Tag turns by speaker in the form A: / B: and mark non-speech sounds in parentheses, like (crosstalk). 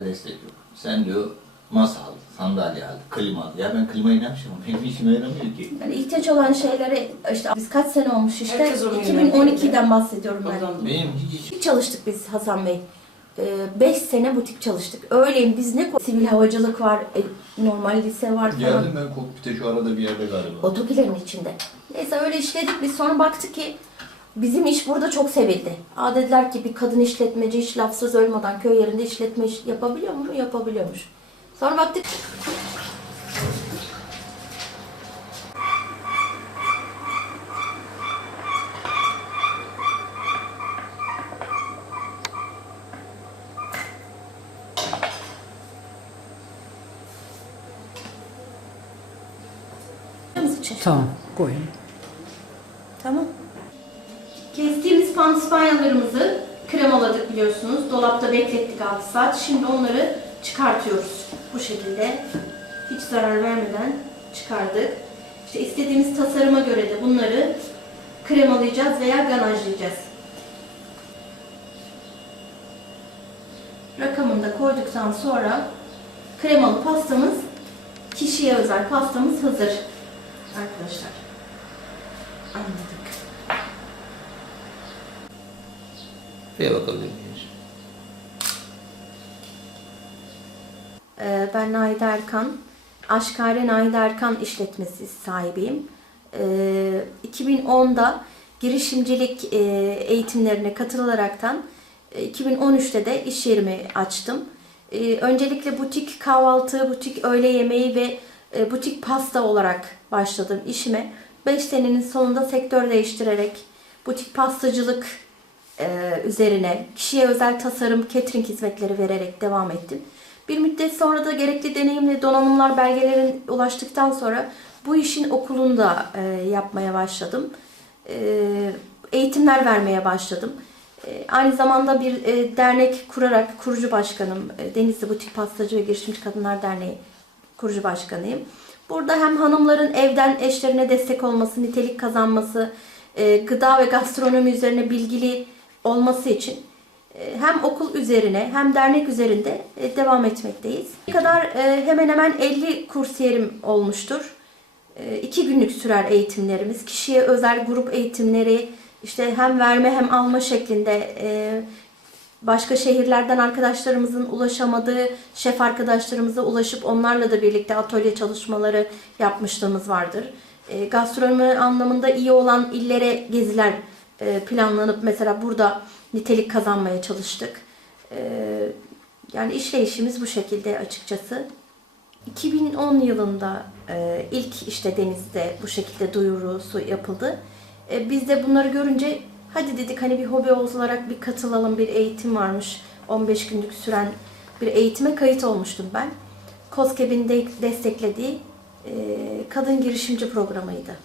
A: destek yok. Sen diyor masa al, sandalye al, klima al. Ya ben klimayı ne yapacağım? (laughs) Benim işime yaramıyor ki.
B: Yani ihtiyaç olan şeyleri işte biz kaç sene olmuş işte
C: Herkes onu
B: 2012'den bahsediyorum ben.
A: Benim hiç
B: Butik çalıştık biz Hasan Bey. 5 sene butik çalıştık. Öyleyim biz ne sivil havacılık var, e, normal lise var falan.
A: Geldim ben kokpite şu arada bir yerde galiba.
B: Otokilerin içinde. Neyse öyle işledik biz sonra baktık ki bizim iş burada çok sevildi. Aa dediler ki bir kadın işletmeci hiç lafsız ölmeden köy yerinde işletme iş yapabiliyor mu? Yapabiliyormuş. Sonra baktık.
C: Tamam koyun.
B: Tamam. Kestiğimiz pandispanya'larımızı kremaladık biliyorsunuz. Dolapta beklettik 6 saat. Şimdi onları çıkartıyoruz. Bu şekilde. Hiç zarar vermeden çıkardık. İşte istediğimiz tasarıma göre de bunları kremalayacağız veya ganajlayacağız. Rakamını da koyduktan sonra kremalı pastamız, kişiye özel pastamız hazır arkadaşlar. Anladık.
A: Şuraya bakalım. bir.
B: Ee, Ben Nahide Erkan. Aşkare Nahide Erkan işletmesi sahibiyim. Ee, 2010'da girişimcilik e, eğitimlerine katılaraktan e, 2013'te de iş yerimi açtım. Ee, Öncelikle butik kahvaltı, butik öğle yemeği ve e, butik pasta olarak başladım işime. 5 senenin sonunda sektör değiştirerek butik pastacılık e, üzerine kişiye özel tasarım, catering hizmetleri vererek devam ettim. Bir müddet sonra da gerekli deneyimli donanımlar belgelerin ulaştıktan sonra bu işin okulunu da e, yapmaya başladım. E, eğitimler vermeye başladım. Aynı zamanda bir dernek kurarak kurucu başkanım. Denizli Butik Pastacı ve Girişimci Kadınlar Derneği kurucu başkanıyım. Burada hem hanımların evden eşlerine destek olması, nitelik kazanması, gıda ve gastronomi üzerine bilgili olması için e, hem okul üzerine hem dernek üzerinde e, devam etmekteyiz. Ne kadar e, hemen hemen 50 kursiyerim olmuştur. E, iki günlük sürer eğitimlerimiz. Kişiye özel grup eğitimleri, işte hem verme hem alma şeklinde başka şehirlerden arkadaşlarımızın ulaşamadığı şef arkadaşlarımıza ulaşıp onlarla da birlikte atölye çalışmaları yapmışlığımız vardır. Gastronomi anlamında iyi olan illere geziler planlanıp mesela burada nitelik kazanmaya çalıştık. E, yani işleyişimiz bu şekilde açıkçası. 2010 yılında e, ilk işte denizde bu şekilde duyurusu yapıldı. E, biz de bunları görünce hadi dedik hani bir hobi olarak bir katılalım bir eğitim varmış. 15 günlük süren bir eğitime kayıt olmuştum ben. COSGAP'in de desteklediği e, kadın girişimci programıydı.